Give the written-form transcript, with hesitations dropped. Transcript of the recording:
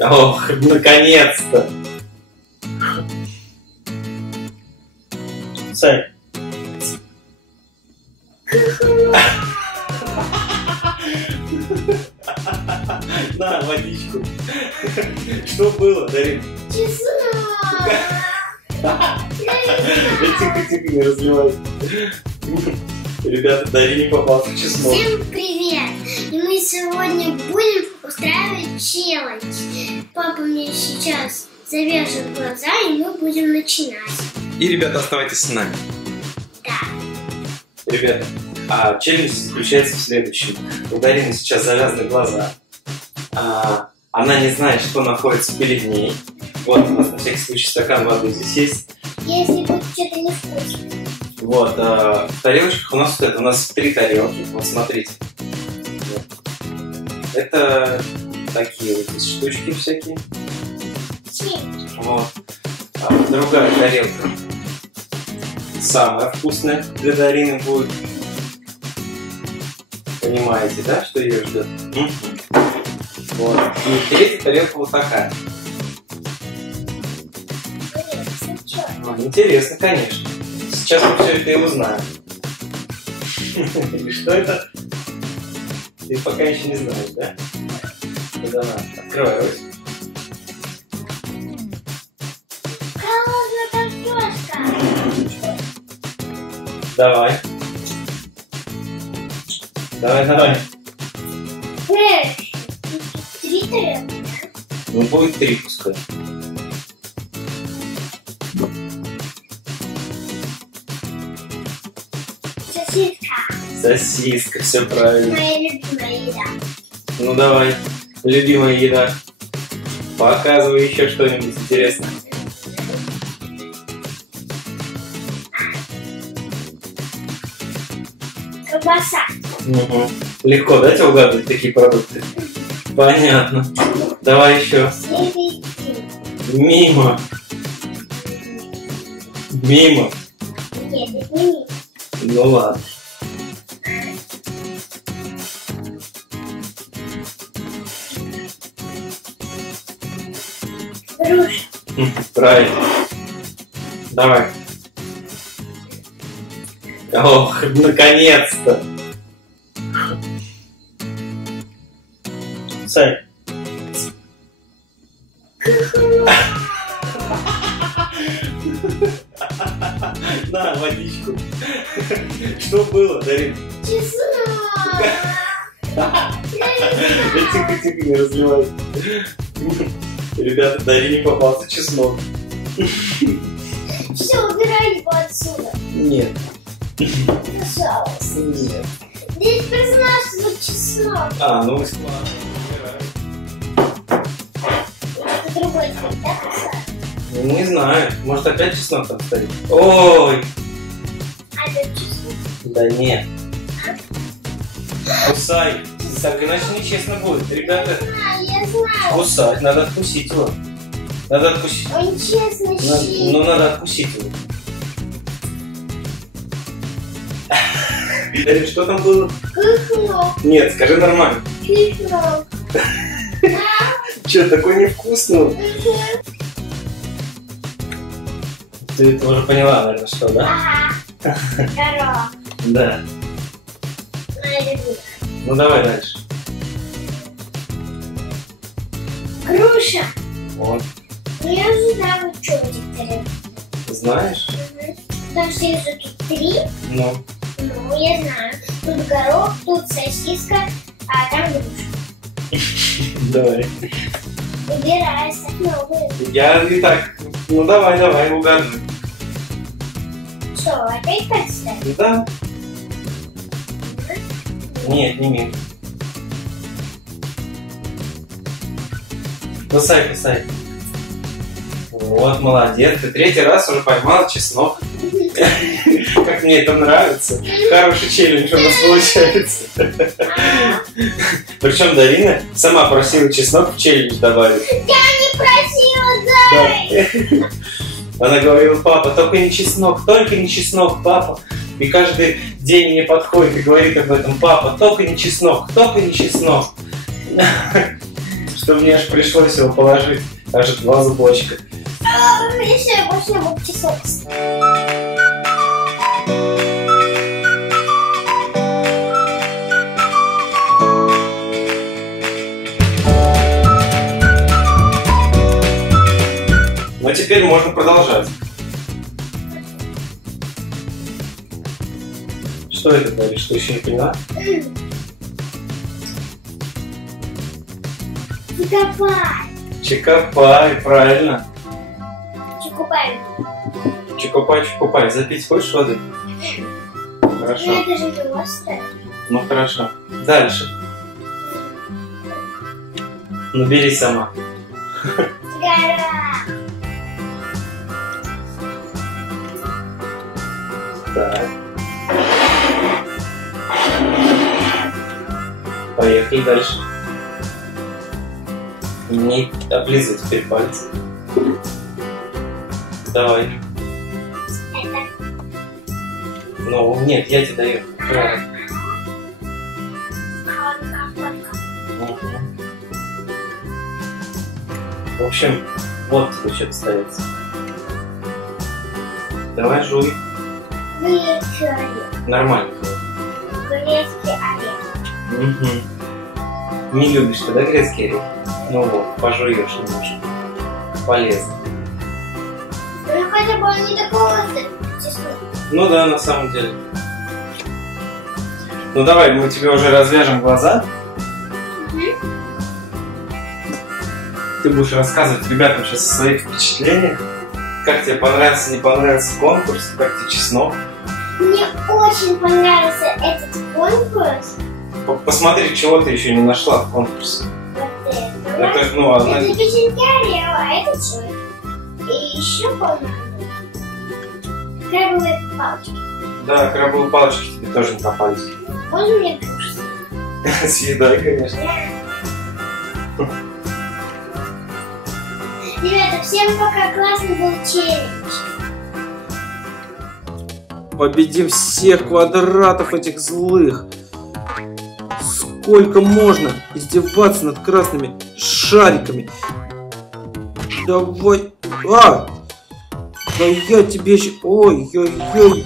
Ох, наконец-то! Сань. На, водичку. Что было, Дарин? Чеснок! Тихо-тихо, не разливай. Ребята, Дарине попался чеснок. Всем привет! И мы сегодня будем устраивать челлендж. Папа мне сейчас завяжет глаза, и мы будем начинать. И, ребята, оставайтесь с нами. Да. Ребята, челлендж заключается в следующем. У Дарины сейчас завязаны глаза. Она не знает, что находится перед ней. Вот у нас на всякий случай стакан воды здесь есть. Если будет что-то невкусное. Вот, в тарелочках у нас у нас 3 тарелки. Вот смотрите. Вот. Это такие вот здесь штучки всякие. Вот. Другая тарелка самая вкусная для Дарины будет. Понимаете, да, что ее ждет? Вот. И третья тарелка вот такая. Интересно, конечно. Сейчас мы все это и узнаем. И что это? Ты пока еще не знаешь, да? Да, открывай рот. Давай. Давай. 3 тарелки. Ну, будет 3 пускай. Сосиска, все правильно. Моя любимая еда. Ну давай, любимая еда. Показывай еще что-нибудь интересное. Колбаса. Угу. Легко, да, тебе угадывать такие продукты? Понятно. Давай еще. Мимо. Мимо. Нет, это не мимо. Ну ладно. Груша. Правильно. Давай. Ох, наконец-то. Сань. На, водичку. Что было, Дарин? Чеснок! Тихо-тихо, не разливай. Ребята, Дарине попался чеснок. Все, убирай его отсюда. Нет. Пожалуйста. Нет. Здесь признал, что тут чеснок. Ну ладно. Это другой цвет, да, Кусай? Ну, не знаю. Может, опять чеснок там стоит? Ой! Опять чеснок? Да нет. Кусай. Так иначе нечестно будет. Ребята, Я знаю. кусать. Надо откусить его. Надо откусить. Он честно щит. Ну, надо откусить его. Дарин, что там было? Кухнок. Нет, скажи нормально. Кухнок. Че, такой невкусный? Ты тоже поняла, наверное, что, да? Ага. Корова. Да. Моя любимая. Ну, давай дальше. Груша. Вот. Ну я уже знаю, что в этих тарелках. Знаешь? Потому что их же тут 3. Ну. Ну, я знаю. Тут горох, тут сосиска, а там груша. Давай. Выбирай, ставь новые. Я и так. Ну, давай, угадывай. Что, опять подставить? Да? Нет, не миг. Кусай. Вот, молодец. Ты 3-й раз уже поймал чеснок. Как мне это нравится. Хороший челлендж у нас получается. Причем Дарина сама просила чеснок в челлендж добавить. Я не просила, дай! Она говорила: папа, только не чеснок, папа. И каждый день мне подходит и говорит об этом: папа, только не чеснок. что мне аж пришлось его положить. Аж 2 зубочка. Еще я больше не буду чесать. Но теперь можно продолжать. Что это говорит? Что еще не поняла? Чикопай. Чикопай, правильно. Чикопай. Чикопай, чикопай. Запить хочешь воды? Хорошо. Ну, это же не острое. Ну хорошо. Дальше. Ну бери сама. Гора. Так. Поехали дальше. Не облизывай теперь пальцы. Давай. Это. Ну, нет, я тебе даю. Давай. Угу. В общем, вот тебе что остается. Давай жуй. Грецкий орех. Нормально. Грецкий орех. Угу. Не любишь ты, да, грецкий орех? Ну вот, пожуешь немножко. Полезно. Ну хотя бы он не такой острый, честно. Ну да, на самом деле. Ну давай, мы тебе уже развяжем глаза. Ты будешь рассказывать ребятам сейчас о своих впечатлениях. Как тебе понравился, не понравился конкурс, как тебе чеснок. Мне очень понравился этот конкурс. Посмотри, чего ты еще не нашла в конкурсе. Вот это. Это, ну, одна... Это печеньки ореха, а это что? И еще, по-моему, крабовые палочки. Да, крабовые палочки тебе тоже не попались. Можно мне кушать? Съедай, конечно. Ребята, всем пока, классный был челлендж. Победим всех квадратов этих злых. Сколько можно издеваться над красными шариками? Давай. А! Да я тебе еще... Ой-ой-ой.